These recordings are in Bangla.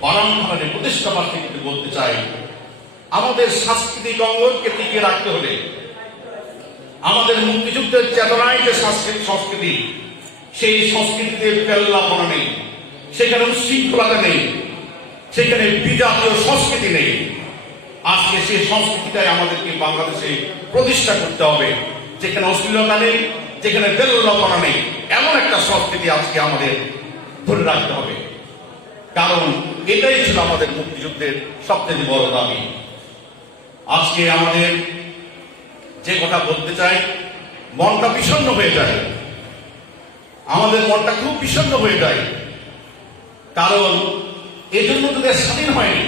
বারামখানে প্রতিষ্ঠা বার্ষিকীতে বলতে চাই, আমাদের সাংস্কৃতিক অঙ্গনকে টিকিয়ে রাখতে হলে আমাদের মুক্তিযুদ্ধের চেতনায় যে সংস্কৃতি, সেই সংস্কৃতিতে পেল্লাপনা নেই, সেখানে উচ্ছৃঙ্খলতা নেই, সেখানে বিজাতীয় সংস্কৃতি নেই। আজকে সেই সংস্কৃতিটাই আমাদেরকে বাংলাদেশে প্রতিষ্ঠা করতে হবে, যেখানে অশ্লীলতা নেই, যেখানে পেল্লাপনা নেই, এমন একটা সংস্কৃতি আজকে আমাদের ধরে রাখতে হবে। কারণ এটাই ছিল আমাদের মুক্তিযুদ্ধের সবচেয়ে বড় দাবি। আজকে আমাদের যে কথা বলতে চাই, মনটা বিষণ্ণ হয়ে যায়, আমাদের মনটা খুব বিষণ্ণ হয়ে যায়। কারণ এজন্য তো দেশ স্বাধীন হয়নি।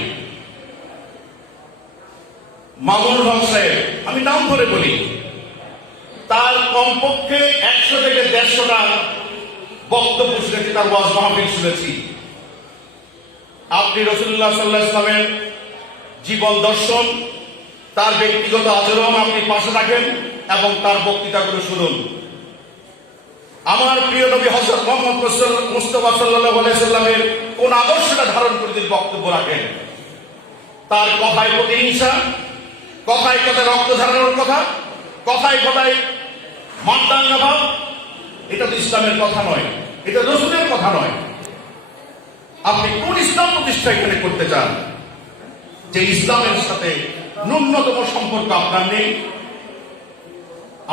মামুনুল হক সাহেব, আমি নাম ধরে বলি, তার কমপক্ষে 100 থেকে 150টা বক্তব্য শুনেছি, তার ওয়াজ মাহফিল শুনেছি। আপনি রাসূলুল্লাহ সাল্লাল্লাহু আলাইহি ওয়াসাল্লামের জীবন দর্শন, তার ব্যক্তিগত আচরণ আপনি পাশে রাখেন এবং তার বক্তৃতাগুলো শুনুন। আমার প্রিয় নবী হযরত মুহাম্মদ মুস্তাফা সাল্লাল্লাহু আলাইহি ওয়াসাল্লামের কোন আদর্শটা ধারণ করে তিনি বক্তব্য রাখেন। তার কথায় প্রতিহিংসা, কথায় কথায় রক্ত ঝরানোর কথা, কথায় কথায় মানদাঙ্গা ভাব, এটা তো ইসলামের কথা নয়, এটা রাসূলের কথা নয়। আপনি কোন ইসলাম প্রতিষ্ঠা এখানে করতে চান যে ইসলামের সাথে ন্যূনতম সম্পর্ক আপনার নেই?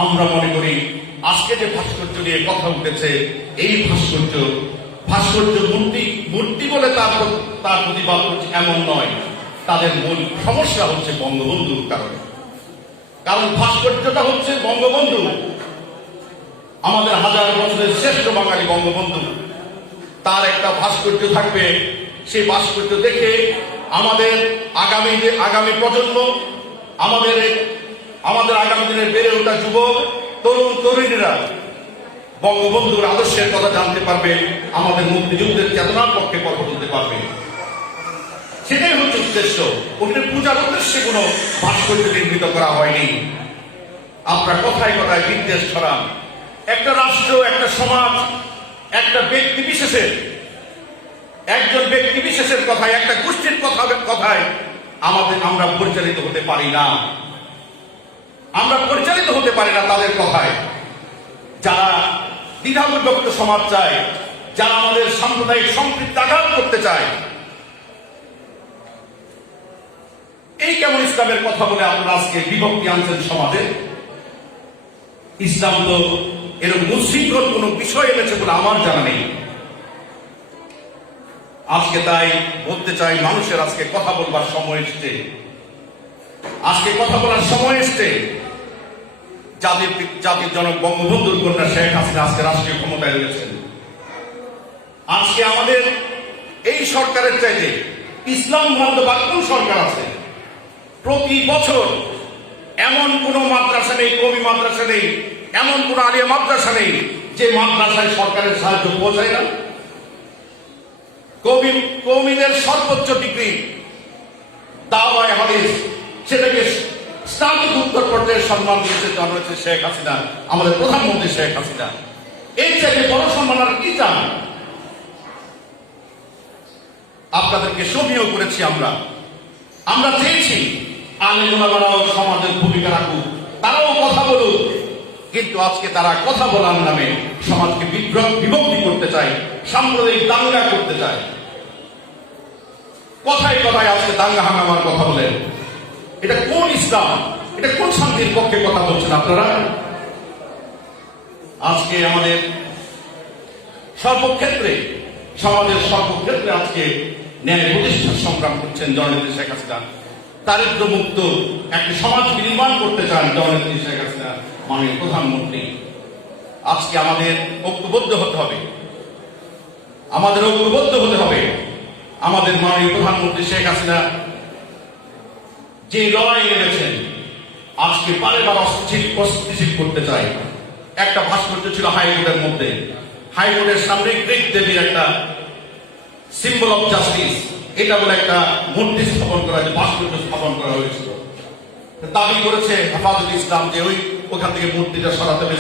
আমরা মনে করি আজকে যে ভাস্কর্য নিয়ে কথা উঠেছে, এই ভাস্কর্য মূর্তি বলে তার প্রতিবাদ করছে এমন নয়। তাদের মূল সমস্যা হচ্ছে বঙ্গবন্ধুর কারণে। কারণ ভাস্কর্যটা হচ্ছে বঙ্গবন্ধু, আমাদের হাজার বছরের শ্রেষ্ঠ বাঙালি বঙ্গবন্ধু। তার একটা ভাস্কর্য থাকবে, সেই ভাস্কর্য দেখে আমাদের আগামী প্রজন্ম, আমাদের আগামী দিনের বেড়ে ওঠা যুবক তরুণ তরুণীরা বঙ্গবন্ধুর আদর্শের কথা জানতে পারবে, আমাদের মুক্তিযুদ্ধের চেতনার পক্ষে কথা বলতে পারবে। সেটাই হচ্ছে উদ্দেশ্য। ওখানে পূজার উদ্দেশ্যে কোনো ভাস্কর্য নির্মিত করা হয়নি। আপনারা কথায় কথায় বিদ্বেষ ছড়ান। একটা রাষ্ট্র, একটা সমাজ, একটা ব্যক্তি বিশেষের, একজন ব্যক্তি বিশেষের কথায়, একটা গোষ্ঠীর কথায় আমরা পরিচালিত হতে পারি না। আমরা পরিচালিত হতে পারি না তাদের কথায়। যারা দ্বিধাবিভক্ত সমাজ চায়, যারা আমাদের সাম্প্রদায়িক সম্পৃক্তি আঘাত করতে চায়, এই কেমন ইসলামের কথা বলে আপনারা আজকে বিভক্তি আনছেন সমাজে? ইসলাম তো এরকম উচ্ছৃঙ্খল কোন বিষয় এনেছে বলে আমার জানা নেই। আজকে তাই বলতে চাই, মানুষের আজকে কথা বলবার সময় এসছে। আজকে কথা বলার সময় এসছে। জাতির জনক বঙ্গবন্ধুর কন্যা শেখ হাসিনা আজকে রাষ্ট্রীয় ক্ষমতায় রয়েছেন। আজকে আমাদের এই সরকারের চাইতে ইসলাম বান্ধব কোন সরকার আছে? প্রতি বছর এমন কোন মাদ্রাসা নেই, কওমি মাদ্রাসা নেই, এমন কোন আলিয়া মাদ্রাসা নেই যে মাদ্রাসায় সরকারের সাহায্য পৌঁছায় না। কওমিদের সর্বোচ্চ ডিগ্রি দাওয়ায়ে হাদিস, সেটাকে স্নাতকোত্তর পর্যায়ে সম্মান দিয়েছে জননেত্রী শেখ হাসিনা, আমাদের প্রধানমন্ত্রী শেখ হাসিনা। এই চাইতে বড় সম্মান আর কি চান? আপনাদেরকে সমীহ করেছি আমরা চেয়েছি আলেম ওলামারাও সমাজের ভূমিকা রাখুক, তারাও কথা বলুক। কিন্তু আজকে তারা কথা বলার নামে সমাজকে বিভক্তি করতে চায়, সাম্প্রদায়িক দাঙ্গা করতে চায়। কথায় কথায় আজকে দাঙ্গা হাঙ্গামার কথা বলেন। এটা কোন ইসলাম? এটা কোন শান্তির পক্ষে কথা বলছেন আপনারা? আজকে আমাদের সর্বক্ষেত্রে, সমাজের সর্বক্ষেত্রে আজকে ন্যায় প্রতিষ্ঠার সংগ্রাম করছেন জননেত্রী শেখ হাসিনা। দারিদ্র মুক্ত একটি সমাজ নির্মাণ করতে চান জননেত্রী শেখ হাসিনা, মাননীয় প্রধানমন্ত্রী। আজকে আমাদের ঐক্যবদ্ধ হতে হবে, আমাদের মাননীয় প্রধানমন্ত্রী শেখ হাসিনা যে লড়াই এনেছেন, আজকে বারেবার অস্থিতিশীল করতে চায়। একটা ভাস্কর্য ছিল হাইকোর্টের মধ্যে, হাইকোর্টের সামনে গ্রিক দেবীর একটা সিম্বল অফ জাস্টিস, এটা বলে একটা মূর্তি স্থাপন করা হয়েছে, ভাস্কর্য স্থাপন করা হয়েছিল। দাবি করেছে হেফাজতে ইসলাম যে ওখান থেকে মূর্তিটা সরাতে হবে,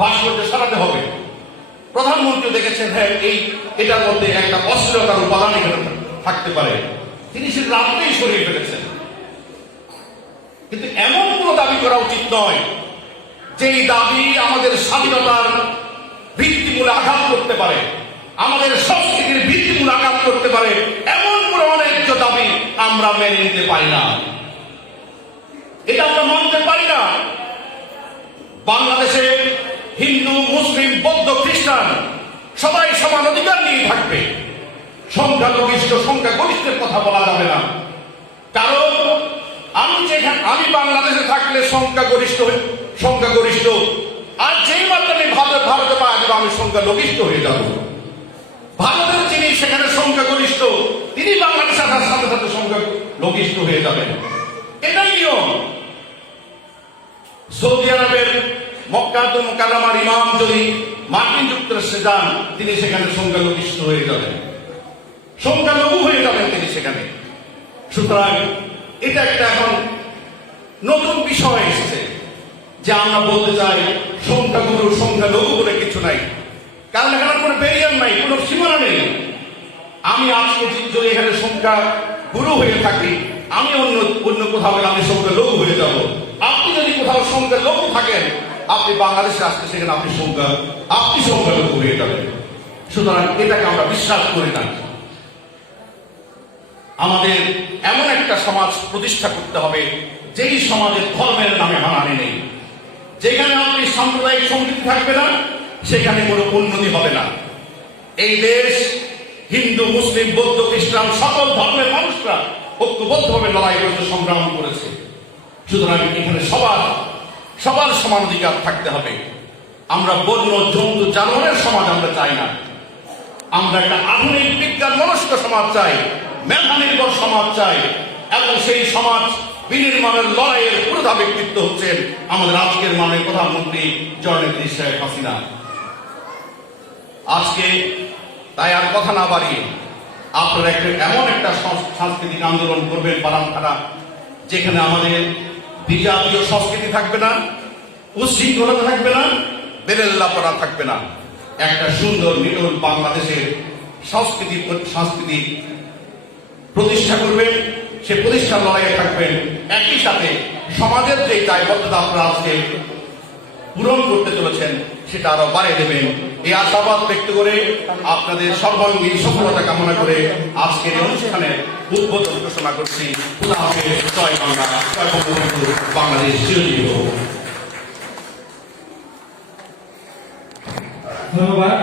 ভাস্কর্য সরাতে হবে। প্রধানমন্ত্রী দেখেছেন হ্যাঁ এটার মধ্যে একটা অশ্লীলতার উপাদান এখানে থাকতে পারে, তিনি সে রাত্রেই সরিয়ে ফেলেছেন। কিন্তু এমন কোন দাবি করা উচিত নয় যেই দাবি আমাদের স্বাধীনতার ভিত্তিমূলে আঘাত করতে পারে, আমাদের সংস্কৃতির ভিত্তিমূলে আঘাত করতে পারে, এমন কোন অন্যায্য দাবি আমরা মেনে নিতে পারি না, এটা আমরা মানতে পারি না। বাংলাদেশে হিন্দু, মুসলিম, বৌদ্ধ, খ্রিস্টান সবাই সমান অধিকার নিয়ে থাকবে। সংখ্যাগরিষ্ঠের কথা বলা যাবে না, কারণ আমি বাংলাদেশে থাকলে সংখ্যাগরিষ্ঠ, আর যেই মাত্র আমি ভারতে পা দেবো আমি সংখ্যালঘিষ্ঠ হয়ে যাব। ভারতের যিনি সেখানে সংখ্যাগরিষ্ঠ তিনি বাংলাদেশে আসার সাথে সাথে সংখ্যালঘিষ্ঠ হয়ে যাবেন, এটাই নিয়ম। সৌদি আরবের মক্কাতুল মুকাররমার ইমাম যদি মার্কিন যুক্তরাষ্ট্রে যান তিনি সেখানে সংখ্যালঘিষ্ঠ হয়ে যাবেন, সংখ্যালঘু হয়ে যাবেন তিনি সেখানে। সুতরাং এটা একটা এখন নতুন বিষয় এসেছে যে আমরা বলতে চাই সংখ্যাগুরু সংখ্যালঘু বলে কিছু নাই, কারণ এখানে কোনো ব্যারিয়ার নাই, কোনো সীমানা নেই। আমি আজকে যদি এখানে সংখ্যা গুরু হয়ে থাকি, আমি অন্য কোথাও গেলে আমি সংখ্যালঘু হয়ে যাব। আপনি যদি কোথাও সংখ্যালঘু থাকেন, আপনি বাংলাদেশে আসতে সেখানে আপনি সংখ্যালঘু হয়ে যাবেন। সুতরাং এটাকে আমরা বিশ্বাস করি না। আমাদের এমন একটা সমাজ প্রতিষ্ঠা করতে হবে যেই সমাজে ধর্মের নামে হানাহানি নেই, যেখানে আপনি সাম্প্রদায়িক সম্প্রীতি থাকবে না, সেখানে কোনো উন্নতি হবে না। এই দেশ হিন্দু, মুসলিম, বৌদ্ধ, খ্রিস্টান সকল ধর্মের মানুষরা ঐক্যবদ্ধভাবে লড়াই করতে সংগ্রাম করেছে। সুতরাং এখানে সবার সমান অধিকার থাকতে হবে। আমরা বন্য, জন্তু, জানোয়ারের সমাজ আমরা চাই না। আমরা একটা আধুনিক বিজ্ঞান মনস্ক সমাজ চাই, মেধা নির্ভর সমাজ চাই, এবং সেই সমাজ বিনির্মাণের লড়াইয়ের পুরোধা ব্যক্তিত্ব হচ্ছেন আমাদের আজকের মাননীয় প্রধানমন্ত্রী জননেত্রী শেখ হাসিনা। আজকে তাই আর কথা না বাড়িয়ে আপনারা এমন একটা সাংস্কৃতিক আন্দোলন করবেন পারামখানা, যেখানে আমাদের বিজাতীয় সংস্কৃতি থাকবে না, উচ্ছৃঙ্খলতা থাকবে না, বেরেল্লাপনা থাকবে না। একটা সুন্দর নিটল বাংলাদেশের সংস্কৃতি প্রতিষ্ঠা করবেন, সে প্রতিষ্ঠার লড়াইয়ে থাকবেন। একই সাথে সমাজের যে দায়বদ্ধতা আপনারা আজকে পূরণ করতে চলেছেন সেটা আরো বাড়িয়ে দেবেন, এই আশাবাদ ব্যক্ত করে আপনাদের সর্বাঙ্গীন সফলতা কামনা করে আজকের এই অনুষ্ঠানে উদ্বোধন ঘোষণা করছি। খোদা হাফেজ, জয় বাংলা, জয় বঙ্গবন্ধু, বাংলাদেশ চিরজীবী হোক। ধন্যবাদ।